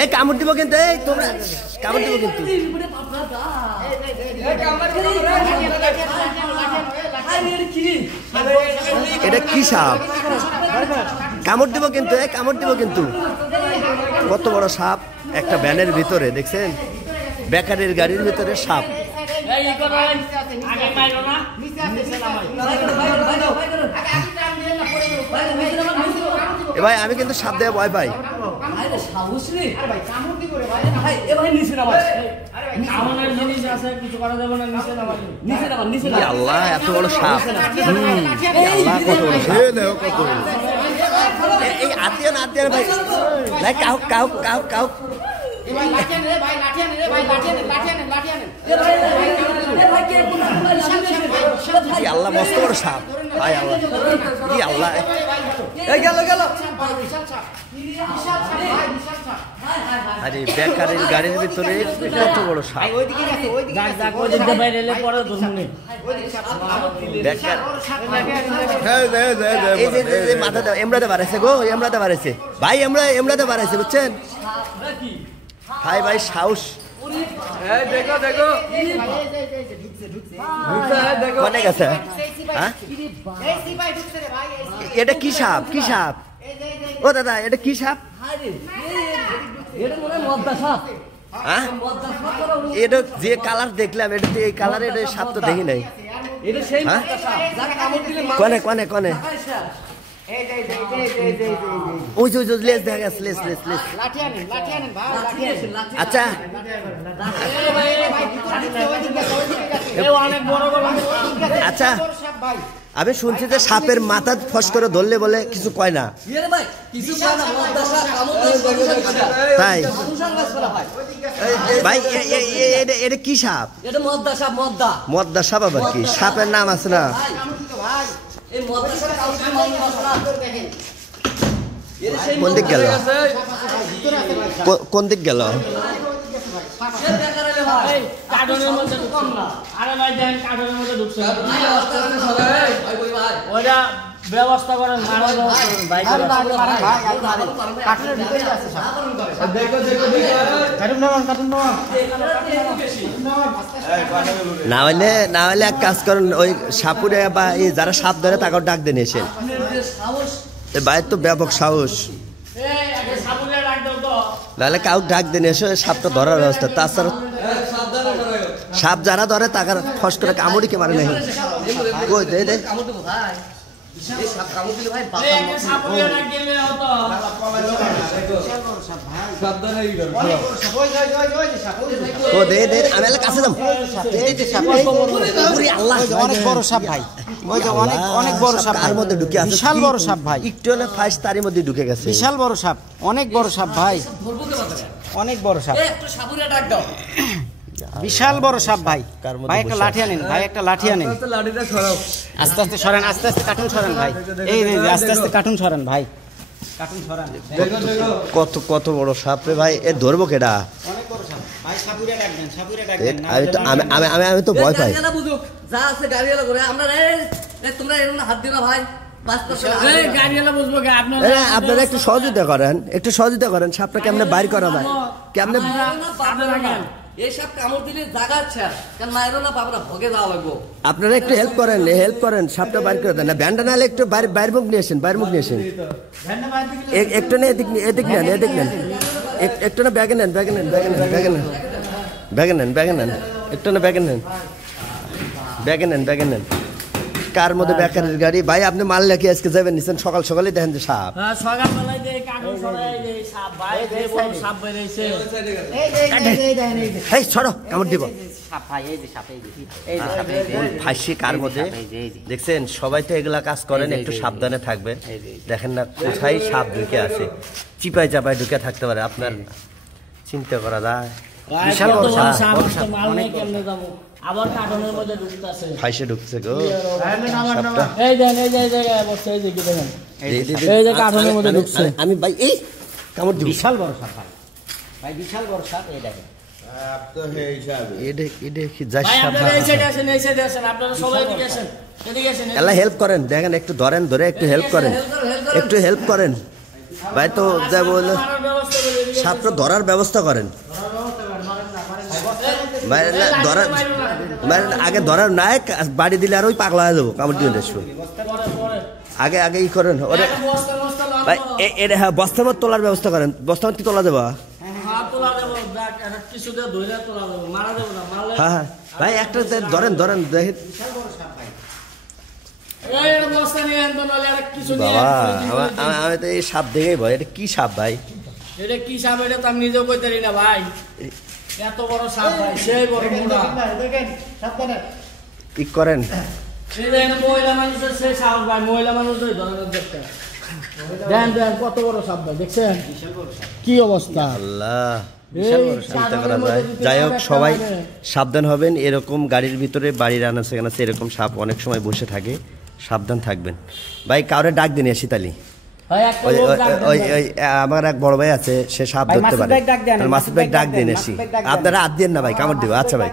এই কামড় দিব কিন্তু, এই তোমরা কামড় দিব কিন্তু। এটা কি সাপ? কামড় দিব কিন্তু, এই কামড় দিব কিন্তু। কত বড় সাপ একটা ভ্যানের ভিতরে, দেখছেন? বেকারির গাড়ির ভিতরে সাপ। ভাই আমি কিন্তু সাপ দেওয়া ভয় পাই। আল্লাহ এত বড় সাপ, আল্লাহ কত বড় সাপ। এই আতিয়ান আতিয়ান ভাই, কাউ কাউ কাউ কাউ আল্লাহ মস্ত বড় সাপ ভাই, আল্লাহ কি আল্লাহ। আরে বেকারের গাড়ির ভিতরে কত বড় সাপ। মাথা দাও, এমরাতে বাড়াইছে গো, এমরাতে বাড়াইছে ভাই, এমরাতে বাড়াইছে বুঝছেন ভাই। ভাই সাহস, অনেক আছে। এটা কি সাপ? কি সাপ? ও দাদা এটা কি সাপ? এটা যে কালার দেখলাম, এটা এই কালারে সাপ তো দেখি নাই। কনে কনে কনে ওই যে লেজ দেখা গেছে, লেজ লেজ লেজ। আচ্ছা আচ্ছা, আমি শুনছি যে সাপের মাথা ফস করে ধরলে বলে কিছু কয় না, তাই ভাই? এটা কি সাপ? মদ্দা সাপ। আবার কি সাপের নাম আছে না? কোন দিক গেল? কোন দিক গেল? ব্যবস্থা করেন, না হলে এক কাজ করেন, ওই সাপুরে বা এই যারা সাপ ধরে তাকে ডাক দেন এসে। বাইরের তো ব্যাপক সাহস, নাহলে কাউ ডাক দেন এসে সাপটা ধরার ব্যবস্থা। তাছাড়া সাপ যারা ধরে তাকে ফস করে কামড়িকে মারে নাই। কই দে দে ও দে দে, আমি কাছে যাম। অনেক বড় সাপ ভাই, অনেক বড় সাপ, তার মধ্যে ঢুকে আছে বিশাল বড় সাপ ভাই। একটু হলে ফাইস তারই মধ্যে ঢুকে গেছে। বিশাল বড় সাপ, অনেক বড় সাপ ভাই, অনেক বড় সাপ, বিশাল বড় সাপ ভাই। ভাই একটা লাঠি আনেন, ভাই একটা লাঠি আনেন। আস্তে আস্তে সরেন, আস্তে আস্তে কার্টুন সরেন ভাই। এই আস্তে আস্তে কার্টুন সরেন ভাই, কার্টুন সরেন। কত কত বড় সাপ রে ভাই, এ ধরবো কেডা? অনেক বড় সাপ ভাই, সাপুরে ডাকবেন, সাপুরে ডাকবেন। আমি তো ভয় পাই। যা আছে গাড়িওয়ালা করে আমরা, তোমরা এরকম হাত দিও না ভাই। আপনারা একটু সহযোগিতা করেন, একটু সহযোগিতা করেন। সাপটা কেমনে বাইর করা যায়, কেমনে? আপনারা একটু হেল্প করেন, সাপটা বাইর করে দেন। ব্যান্ডা নাহলে একটু বাইর মুখ নিয়ে আসেন, বাইর মুখ নিয়ে আসেন। একটু না এদিক নেন, এদিক নেন, একটু না ব্যাগে নেন, ব্যাগে নেন, ব্যাগে নেন, ব্যাগে নেন, ব্যাগে নেন, ব্যাগে নেন, একটু না ব্যাগে নেন, ব্যাগে নেন, ব্যাগে নেন। কার মধ্যে বেকারের গাড়ি ভাই? আপনি মাল লেখে আজকে যাবেন নিছেন, সকাল সকালে দেখেন যে সাপ। ছড়ো কামড় দিব। ফাঁসি কার মধ্যে দেখছেন? সবাই তো এগুলা কাজ করেন, একটু সাবধানে থাকবেন। দেখেন না কোথায় সাপ ঢুকে আছে, চিপাই চাপায় ঢুকে থাকতে পারে, আপনার চিন্তা করা যায়। বিশাল বড় সাপ, আবার কার্টনের মধ্যে ঢুকতেছে, ফাইসে ঢুকছে গো সাপটা। এই দেখেন, এই যে বসে, এই যে দেখেন, এই যে কার্টনের মধ্যে ঢুকছে। আমি ভাই এই কামড় দিব। বিশাল বড় সাপ ভাই, ভাই বিশাল বড় সাপ। এই দেখেন হেল্প করেন, দেখেন একটু ধরেন, ধরে একটু হেল্প করেন, একটু হেল্প করেন ভাই। তো যা বললো সাপটা ধরার ব্যবস্থা করেন। আগে ধরার নাই বাড়ি দিলে আর ওই পাগলা হয়ে যাবো কামড় দিয়ে আগে আগে ই করেন ওরে ভাই। এটা হ্যাঁ বস্তার মধ্যে তোলার ব্যবস্থা করেন। বস্তার মধ্যে তোলা দেবা? হ্যাঁ হ্যাঁ ভাই একটা ধরেন ধরেন দেখেন বাবা। আমি তো এই সাপ দেখেই ভাই, এটা কি সাপ ভাই? এটা কি সাপ এটা তো আমি নিজেও কইতে পারি না ভাই। এত বড় সাপ ভাই, সেই বড় মোটা। কি করেন? মহিলা মানুষের সেই সাপ ভাই, মহিলা মানুষই ধরনের দেখতে। দেন দেন কত বড় সাপ ভাই, দেখছেন কি অবস্থা? আল্লাহ চিন্তা করা যায়। যাই হোক সবাই সাবধান হবেন। এরকম গাড়ির ভিতরে বাড়ির আনাচে কানাচে এরকম সাপ অনেক সময় বসে থাকে, সাবধান থাকবেন ভাই। কাউরে ডাক দিন শীতালি। আমার এক বড় ভাই আছে, সে সাপ ধরতে পারে। মাসুদ ভাই ডাক দিন এসি। আপনারা হাত দিন না ভাই, কামড় দিব। আচ্ছা ভাই।